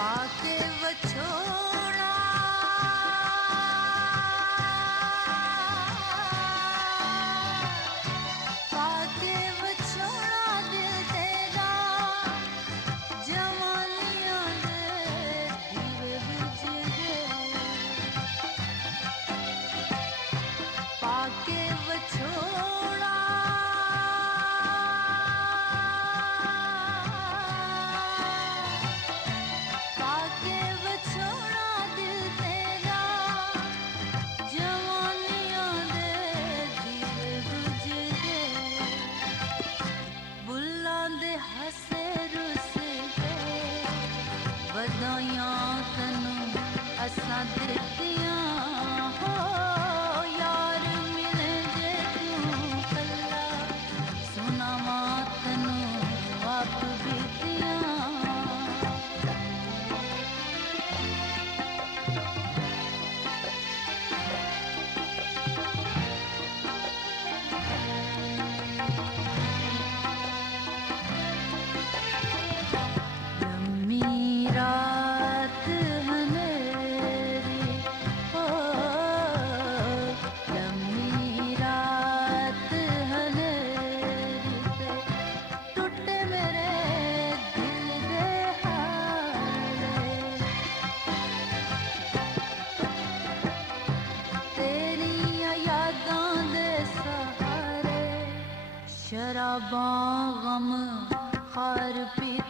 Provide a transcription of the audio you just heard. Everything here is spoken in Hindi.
पाके वछोड़ा पाके वछोड़ा दिल तेरा जवानियां दे दीवे बुझ गए पाके वछोड़ा पाके वछोड़ा दिल तेरा जवानियां दे दीवे बुझ गए बुल्लां दे हसे रुस गए वधाइयां तनू असां दित्तियां हो यार मिले जे तू कल्ला सुनावां तनू आप बीतियां लम्मी रात हनेरी हो लम्मी रात हनेरी ते टूटे मेरे दिल दे हारे तेरियां यादां दे सहारे शराबां गम खार पीते